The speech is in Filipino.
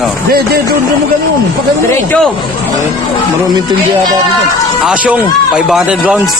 Oh. Doon mo ganun. Pagano mo. Diretso. Maraming tindi ata dito. Asiong, 500 rounds.